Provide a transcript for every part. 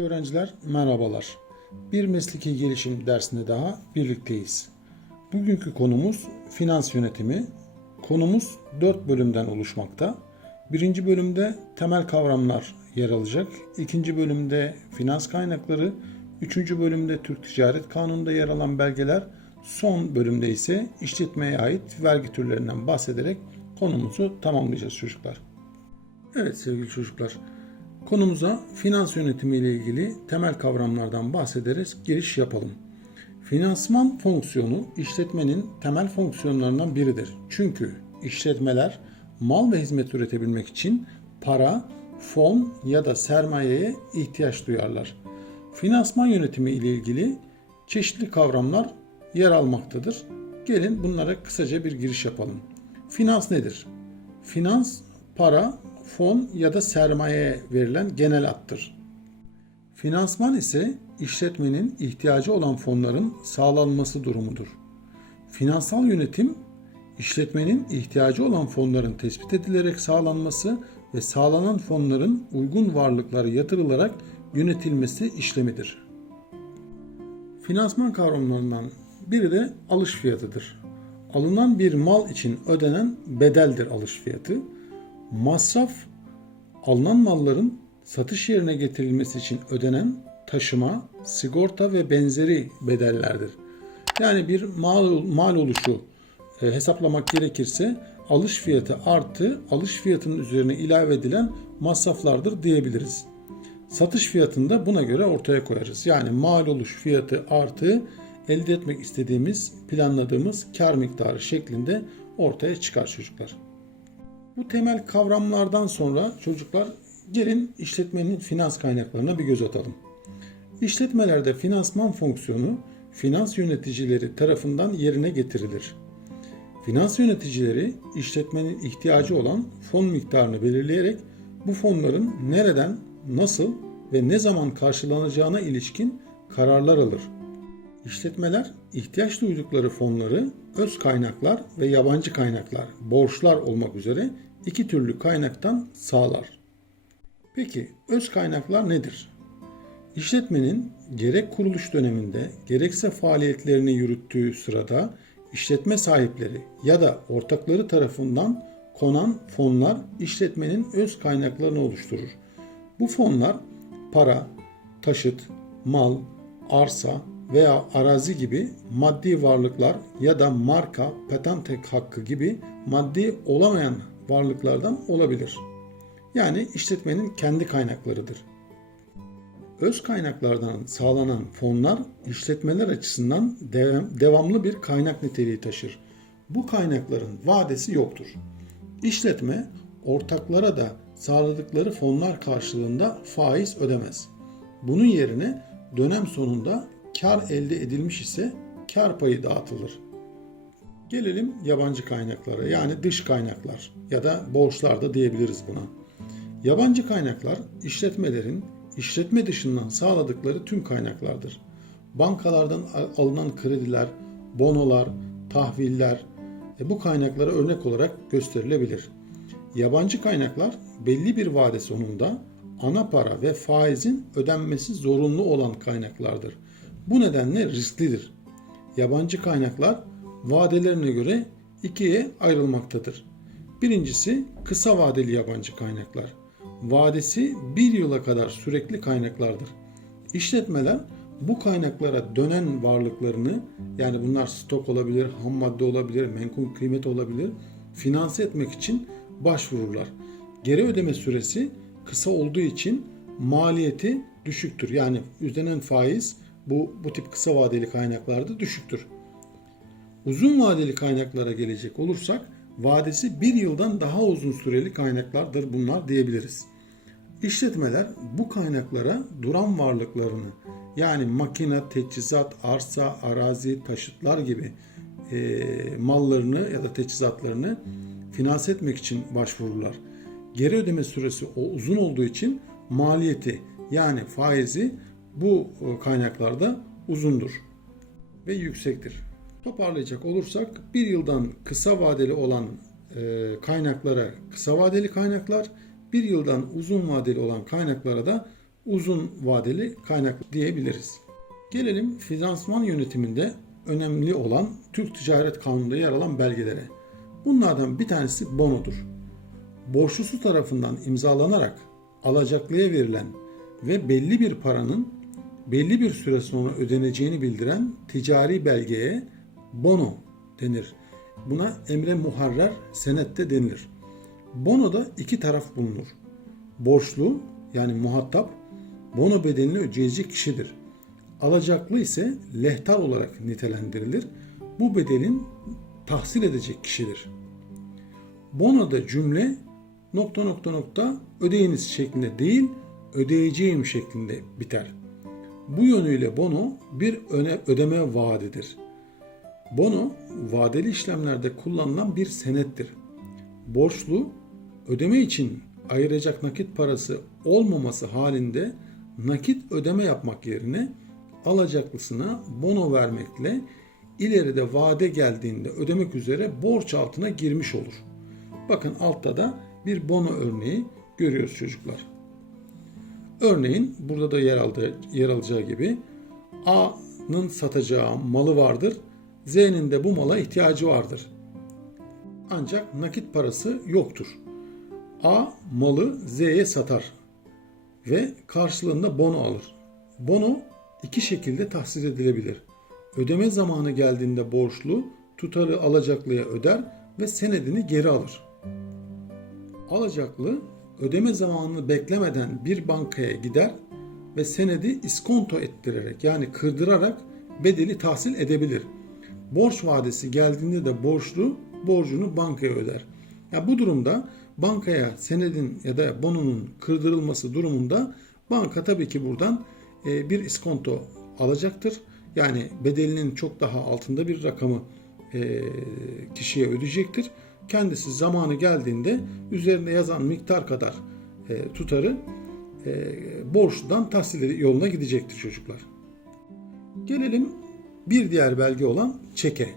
Sevgili öğrenciler, merhabalar. Bir mesleki gelişim dersinde daha birlikteyiz. Bugünkü konumuz finans yönetimi. Konumuz 4 bölümden oluşmakta. Birinci bölümde temel kavramlar yer alacak. İkinci bölümde finans kaynakları. Üçüncü bölümde Türk Ticaret Kanunu'nda yer alan belgeler. Son bölümde ise işletmeye ait vergi türlerinden bahsederek konumuzu tamamlayacağız çocuklar. Evet sevgili çocuklar, konumuza finans yönetimi ile ilgili temel kavramlardan bahsederek giriş yapalım. Finansman fonksiyonu işletmenin temel fonksiyonlarından biridir. Çünkü işletmeler mal ve hizmet üretebilmek için para, fon ya da sermayeye ihtiyaç duyarlar. Finansman yönetimi ile ilgili çeşitli kavramlar yer almaktadır. Gelin bunlara kısaca bir giriş yapalım. Finans nedir? Finans para, fon ya da sermayeye verilen genel addır. Finansman ise işletmenin ihtiyacı olan fonların sağlanması durumudur. Finansal yönetim işletmenin ihtiyacı olan fonların tespit edilerek sağlanması ve sağlanan fonların uygun varlıklara yatırılarak yönetilmesi işlemidir. Finansman kavramlarından biri de alış fiyatıdır. Alınan bir mal için ödenen bedeldir alış fiyatı. Masraf alınan malların satış yerine getirilmesi için ödenen taşıma, sigorta ve benzeri bedellerdir. Yani bir mal, mal oluşu e, hesaplamak gerekirse alış fiyatı artı alış fiyatının üzerine ilave edilen masraflardır diyebiliriz. Satış fiyatını da buna göre ortaya koyarız. Yani mal oluş fiyatı artı elde etmek istediğimiz, planladığımız kar miktarı şeklinde ortaya çıkar çocuklar. Bu temel kavramlardan sonra çocuklar gelin işletmenin finans kaynaklarına bir göz atalım. İşletmelerde finansman fonksiyonu finans yöneticileri tarafından yerine getirilir. Finans yöneticileri işletmenin ihtiyacı olan fon miktarını belirleyerek bu fonların nereden, nasıl ve ne zaman karşılanacağına ilişkin kararlar alır. İşletmeler ihtiyaç duydukları fonları öz kaynaklar ve yabancı kaynaklar, borçlar olmak üzere iki türlü kaynaktan sağlar. Peki öz kaynaklar nedir? İşletmenin gerek kuruluş döneminde gerekse faaliyetlerini yürüttüğü sırada işletme sahipleri ya da ortakları tarafından konan fonlar işletmenin öz kaynaklarını oluşturur. Bu fonlar para, taşıt, mal, arsa veya arazi gibi maddi varlıklar ya da marka, patent hakkı gibi maddi olamayan varlıklardan olabilir. Yani işletmenin kendi kaynaklarıdır. Öz kaynaklardan sağlanan fonlar işletmeler açısından devamlı bir kaynak niteliği taşır. Bu kaynakların vadesi yoktur. İşletme ortaklara da sağladıkları fonlar karşılığında faiz ödemez. Bunun yerine dönem sonunda kar elde edilmiş ise kar payı dağıtılır. Gelelim yabancı kaynaklara yani dış kaynaklar ya da borçlar da diyebiliriz buna. Yabancı kaynaklar işletmelerin işletme dışından sağladıkları tüm kaynaklardır. Bankalardan alınan krediler, bonolar, tahviller e, bu kaynaklara örnek olarak gösterilebilir. Yabancı kaynaklar belli bir vade sonunda ana para ve faizin ödenmesi zorunlu olan kaynaklardır. Bu nedenle risklidir. Yabancı kaynaklar vadelerine göre ikiye ayrılmaktadır. Birincisi kısa vadeli yabancı kaynaklar. Vadesi bir yıla kadar sürekli kaynaklardır. İşletmeler bu kaynaklara dönen varlıklarını yani bunlar stok olabilir, ham madde olabilir, menkul kıymet olabilir finanse etmek için başvururlar. Geri ödeme süresi kısa olduğu için maliyeti düşüktür. Yani ödenen faiz bu, bu tip kısa vadeli kaynaklarda düşüktür. Uzun vadeli kaynaklara gelecek olursak vadesi bir yıldan daha uzun süreli kaynaklardır bunlar diyebiliriz. İşletmeler bu kaynaklara duran varlıklarını yani makine, teçhizat, arsa, arazi, taşıtlar gibi e, mallarını ya da teçhizatlarını finanse etmek için başvururlar. Geri ödeme süresi o uzun olduğu için maliyeti yani faizi bu e, kaynaklarda uzundur ve yüksektir. Toparlayacak olursak bir yıldan kısa vadeli olan e, kaynaklara kısa vadeli kaynaklar, bir yıldan uzun vadeli olan kaynaklara da uzun vadeli kaynak diyebiliriz. Gelelim finansman yönetiminde önemli olan Türk Ticaret Kanunu'nda yer alan belgelere. Bunlardan bir tanesi bonodur. Borçlusu tarafından imzalanarak alacaklıya verilen ve belli bir paranın belli bir süre sonra ödeneceğini bildiren ticari belgeye bono denir. Buna emre muharrer senette denilir. Bonoda iki taraf bulunur. Borçlu yani muhatap bono bedelini ödeyecek kişidir. Alacaklı ise lehtar olarak nitelendirilir. Bu bedelin tahsil edecek kişidir. Bonoda cümle nokta nokta nokta ödeyiniz şeklinde değil ödeyeceğim şeklinde biter. Bu yönüyle bono bir öne ödeme vaadidir. Bono vadeli işlemlerde kullanılan bir senettir. Borçlu ödeme için ayıracak nakit parası olmaması halinde nakit ödeme yapmak yerine alacaklısına bono vermekle ileride vade geldiğinde ödemek üzere borç altına girmiş olur. Bakın altta da bir bono örneği görüyoruz çocuklar. Örneğin burada da yer aldığı yer alacağı gibi A'nın satacağı malı vardır. Z'nin de bu mala ihtiyacı vardır. Ancak nakit parası yoktur. A malı Z'ye satar ve karşılığında bono alır. Bono iki şekilde tahsil edilebilir. Ödeme zamanı geldiğinde borçlu tutarı alacaklıya öder ve senedini geri alır. Alacaklı ödeme zamanını beklemeden bir bankaya gider ve senedi iskonto ettirerek yani kırdırarak bedeli tahsil edebilir. Borç vadesi geldiğinde de borçlu borcunu bankaya öder. Ya bu durumda bankaya senedin ya da bonunun kırdırılması durumunda banka tabii ki buradan e, bir iskonto alacaktır. Yani bedelinin çok daha altında bir rakamı e, kişiye ödeyecektir. Kendisi zamanı geldiğinde üzerinde yazan miktar kadar e, tutarı borçludan tahsil yoluna gidecektir çocuklar. Gelelim bir diğer belge olan çeke.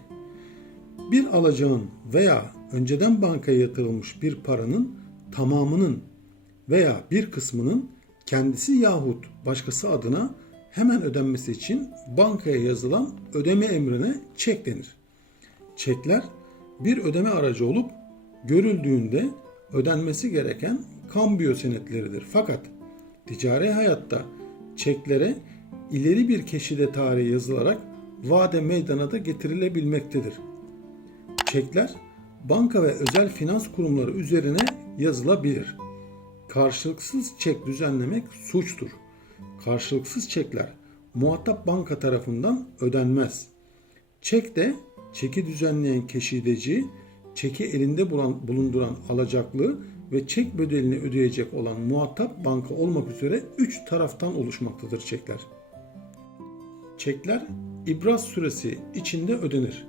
Bir alacağın veya önceden bankaya yatırılmış bir paranın tamamının veya bir kısmının kendisi yahut başkası adına hemen ödenmesi için bankaya yazılan ödeme emrine çek denir. Çekler bir ödeme aracı olup görüldüğünde ödenmesi gereken kambiyo senetleridir. Fakat ticari hayatta çeklere ileri bir keşide tarihi yazılarak vade meydana da getirilebilmektedir. Çekler banka ve özel finans kurumları üzerine yazılabilir. Karşılıksız çek düzenlemek suçtur. Karşılıksız çekler muhatap banka tarafından ödenmez. Çek de çeki düzenleyen keşideci, çeki elinde bulunduran alacaklı ve çek bedelini ödeyecek olan muhatap banka olmak üzere üç taraftan oluşmaktadır çekler. Çekler ibraz süresi içinde ödenir.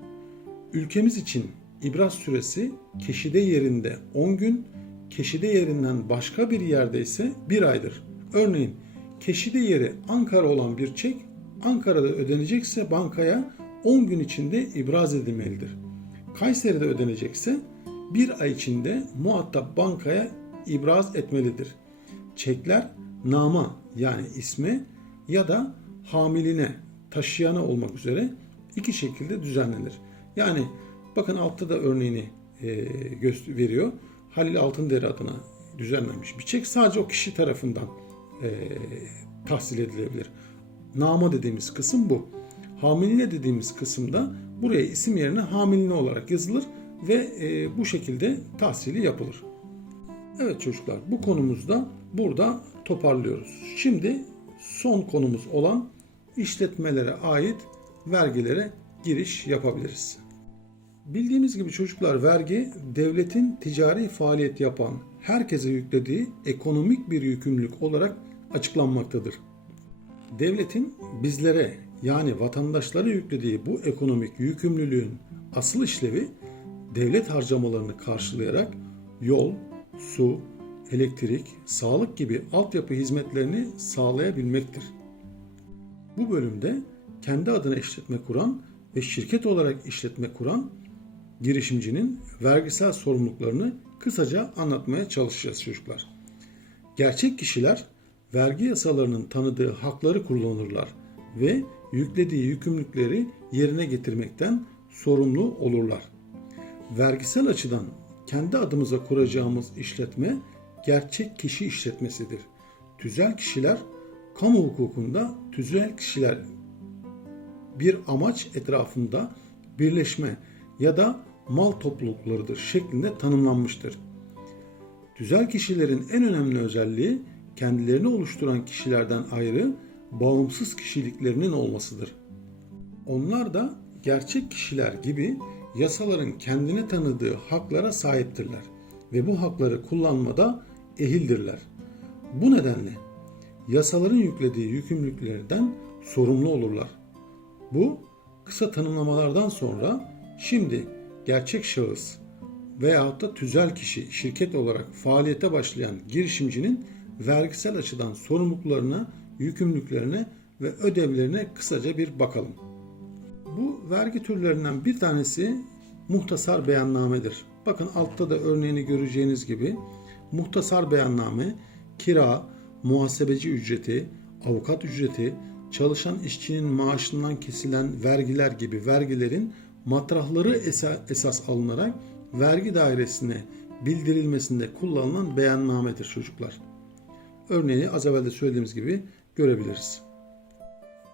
Ülkemiz için ibraz süresi keşide yerinde 10 gün, keşide yerinden başka bir yerde ise 1 aydır. Örneğin keşide yeri Ankara olan bir çek Ankara'da ödenecekse bankaya 10 gün içinde ibraz edilmelidir. Kayseri'de ödenecekse bir ay içinde muhatap bankaya ibraz etmelidir. Çekler nama yani ismi ya da hamiline taşıyana olmak üzere iki şekilde düzenlenir. Yani bakın altta da örneğini e, veriyor. Halil Altındere adına düzenlenmiş bir çek sadece o kişi tarafından e, tahsil edilebilir. Nama dediğimiz kısım bu. Hamiline dediğimiz kısımda buraya isim yerine hamiline olarak yazılır ve e, bu şekilde tahsili yapılır. Evet çocuklar bu konumuzda burada toparlıyoruz. Şimdi son konumuz olan işletmelere ait vergilere giriş yapabiliriz. Bildiğimiz gibi çocuklar vergi devletin ticari faaliyet yapan herkese yüklediği ekonomik bir yükümlülük olarak açıklanmaktadır. Devletin bizlere yani vatandaşlara yüklediği bu ekonomik yükümlülüğün asıl işlevi devlet harcamalarını karşılayarak yol, su, elektrik, sağlık gibi altyapı hizmetlerini sağlayabilmektir. Bu bölümde kendi adına işletme kuran ve şirket olarak işletme kuran girişimcinin vergisel sorumluluklarını kısaca anlatmaya çalışacağız çocuklar. Gerçek kişiler vergi yasalarının tanıdığı hakları kullanırlar ve yüklediği yükümlülükleri yerine getirmekten sorumlu olurlar. Vergisel açıdan kendi adımıza kuracağımız işletme gerçek kişi işletmesidir. Tüzel kişiler kamu hukukunda tüzel kişiler bir amaç etrafında birleşme ya da mal topluluklarıdır şeklinde tanımlanmıştır. Tüzel kişilerin en önemli özelliği kendilerini oluşturan kişilerden ayrı bağımsız kişiliklerinin olmasıdır. Onlar da gerçek kişiler gibi yasaların kendine tanıdığı haklara sahiptirler ve bu hakları kullanmada ehildirler. Bu nedenle yasaların yüklediği yükümlülüklerden sorumlu olurlar. Bu kısa tanımlamalardan sonra şimdi gerçek şahıs veyahut da tüzel kişi şirket olarak faaliyete başlayan girişimcinin vergisel açıdan sorumluluklarına, yükümlülüklerine ve ödevlerine kısaca bir bakalım. Bu vergi türlerinden bir tanesi muhtasar beyannamedir. Bakın altta da örneğini göreceğiniz gibi muhtasar beyanname kira, muhasebeci ücreti, avukat ücreti, çalışan işçinin maaşından kesilen vergiler gibi vergilerin matrahları esas alınarak vergi dairesine bildirilmesinde kullanılan beyannamedir çocuklar. Örneği az evvel de söylediğimiz gibi görebiliriz.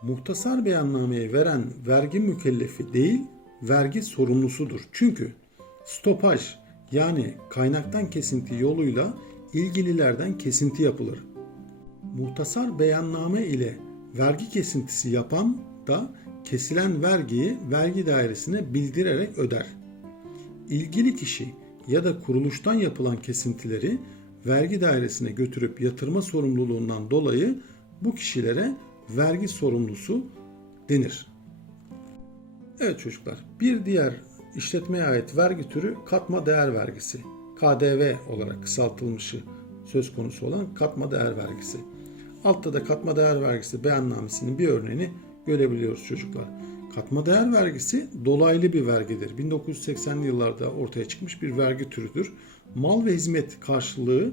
Muhtasar beyannameyi veren vergi mükellefi değil, vergi sorumlusudur. Çünkü stopaj yani kaynaktan kesinti yoluyla ilgililerden kesinti yapılır. Muhtasar beyanname ile vergi kesintisi yapan da kesilen vergiyi vergi dairesine bildirerek öder. İlgili kişi ya da kuruluştan yapılan kesintileri vergi dairesine götürüp yatırma sorumluluğundan dolayı bu kişilere vergi sorumlusu denir. Evet çocuklar, bir diğer işletmeye ait vergi türü katma değer vergisi. KDV olarak kısaltılmışı söz konusu olan katma değer vergisi. Altta da katma değer vergisi beyannamesinin bir örneğini görebiliyoruz çocuklar. Katma değer vergisi dolaylı bir vergidir. 1980'li yıllarda ortaya çıkmış bir vergi türüdür. Mal ve hizmet karşılığı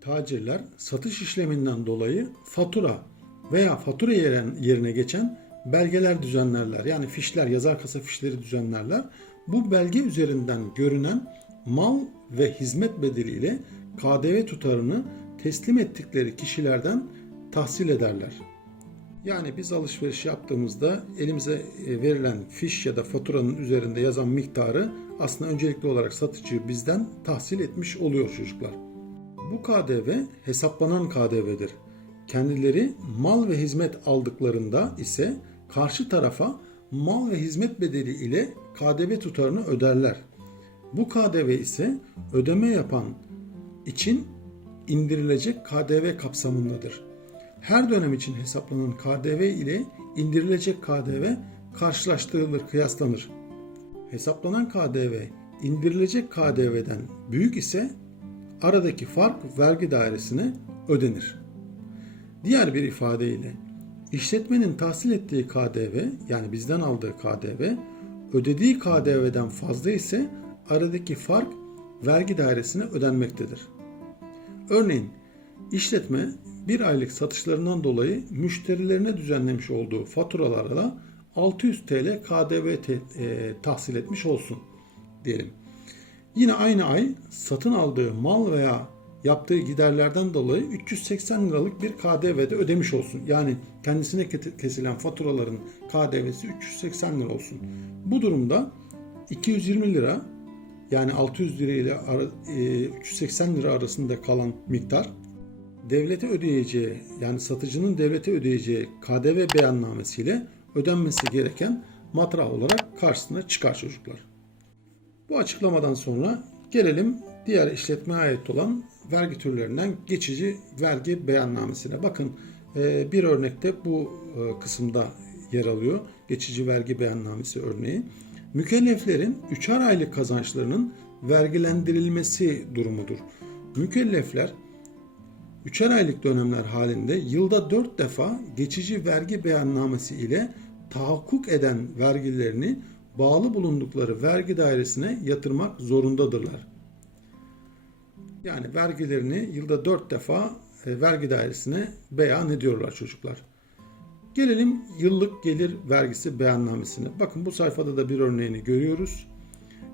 tacirler satış işleminden dolayı fatura veya fatura yerine geçen belgeler düzenlerler. Yani fişler, yazar kasa fişleri düzenlerler. Bu belge üzerinden görünen mal ve hizmet bedeliyle KDV tutarını teslim ettikleri kişilerden tahsil ederler. Yani biz alışveriş yaptığımızda elimize e, verilen fiş ya da faturanın üzerinde yazan miktarı aslında öncelikli olarak satıcı bizden tahsil etmiş oluyor çocuklar. Bu KDV hesaplanan KDV'dir. Kendileri mal ve hizmet aldıklarında ise karşı tarafa mal ve hizmet bedeli ile KDV tutarını öderler. Bu KDV ise ödeme yapan için indirilecek KDV kapsamındadır. Her dönem için hesaplanan KDV ile indirilecek KDV karşılaştırılır, kıyaslanır. Hesaplanan KDV indirilecek KDV'den büyük ise aradaki fark vergi dairesine ödenir. Diğer bir ifadeyle işletmenin tahsil ettiği KDV yani bizden aldığı KDV ödediği KDV'den fazla ise aradaki fark vergi dairesine ödenmektedir. Örneğin işletme bir aylık satışlarından dolayı müşterilerine düzenlemiş olduğu faturalarla 600 TL KDV tahsil etmiş olsun diyelim. Yine aynı ay satın aldığı mal veya yaptığı giderlerden dolayı 380 liralık bir KDV de ödemiş olsun. Yani kendisine kesilen faturaların KDV'si 380 lira olsun. Bu durumda 220 lira yani 600 lira ile 380 lira arasında kalan miktar devlete ödeyeceği yani satıcının devlete ödeyeceği KDV beyannamesiyle ödenmesi gereken matrah olarak karşısına çıkar çocuklar. Bu açıklamadan sonra gelelim diğer işletmeye ait olan vergi türlerinden geçici vergi beyannamesine. Bakın e, bir örnekte bu e, kısımda yer alıyor. Geçici vergi beyannamesi örneği. Mükelleflerin 3'er aylık kazançlarının vergilendirilmesi durumudur. Mükellefler 3'er aylık dönemler halinde yılda 4 defa geçici vergi beyannamesi ile tahakkuk eden vergilerini bağlı bulundukları vergi dairesine yatırmak zorundadırlar. Yani vergilerini yılda 4 defa e, vergi dairesine beyan ediyorlar çocuklar. Gelelim yıllık gelir vergisi beyannamesine. Bakın bu sayfada da bir örneğini görüyoruz.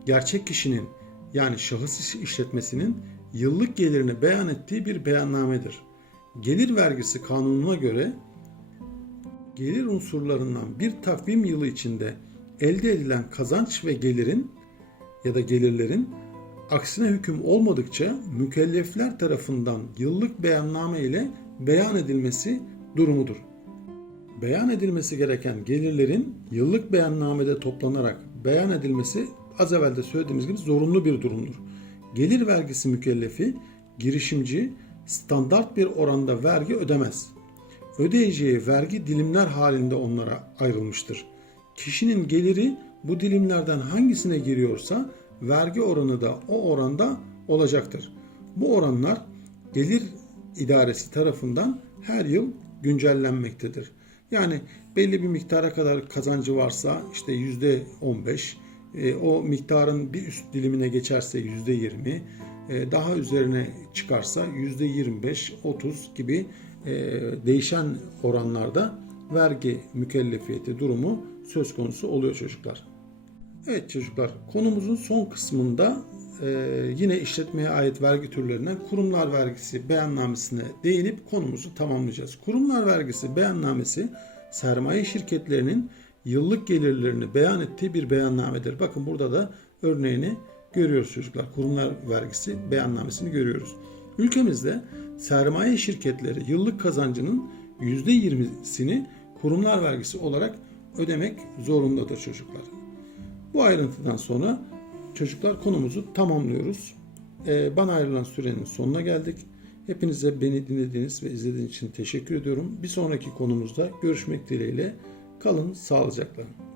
Gerçek kişinin yani şahıs işletmesinin yıllık gelirini beyan ettiği bir beyannamedir. Gelir vergisi kanununa göre gelir unsurlarından bir takvim yılı içinde elde edilen kazanç ve gelirin ya da gelirlerin aksine hüküm olmadıkça mükellefler tarafından yıllık beyanname ile beyan edilmesi durumudur. Beyan edilmesi gereken gelirlerin yıllık beyannamede toplanarak beyan edilmesi az evvel de söylediğimiz gibi zorunlu bir durumdur. Gelir vergisi mükellefi girişimci standart bir oranda vergi ödemez. Ödeyeceği vergi dilimler halinde onlara ayrılmıştır. Kişinin geliri bu dilimlerden hangisine giriyorsa vergi oranı da o oranda olacaktır. Bu oranlar gelir idaresi tarafından her yıl güncellenmektedir. Yani belli bir miktara kadar kazancı varsa işte yüzde 15, e, o miktarın bir üst dilimine geçerse yüzde 20, e, daha üzerine çıkarsa yüzde 25, 30 gibi e, değişen oranlarda vergi mükellefiyeti durumu söz konusu oluyor çocuklar. Evet çocuklar konumuzun son kısmında e, yine işletmeye ait vergi türlerine kurumlar vergisi beyannamesine değinip konumuzu tamamlayacağız. Kurumlar vergisi beyannamesi sermaye şirketlerinin yıllık gelirlerini beyan ettiği bir beyannamedir. Bakın burada da örneğini görüyoruz çocuklar. Kurumlar vergisi beyannamesini görüyoruz. Ülkemizde sermaye şirketleri yıllık kazancının %20'sini kurumlar vergisi olarak ödemek zorundadır çocuklar. Bu ayrıntıdan sonra çocuklar konumuzu tamamlıyoruz. Ee, bana ayrılan sürenin sonuna geldik. Hepinize beni dinlediğiniz ve izlediğiniz için teşekkür ediyorum. Bir sonraki konumuzda görüşmek dileğiyle kalın sağlıcakla.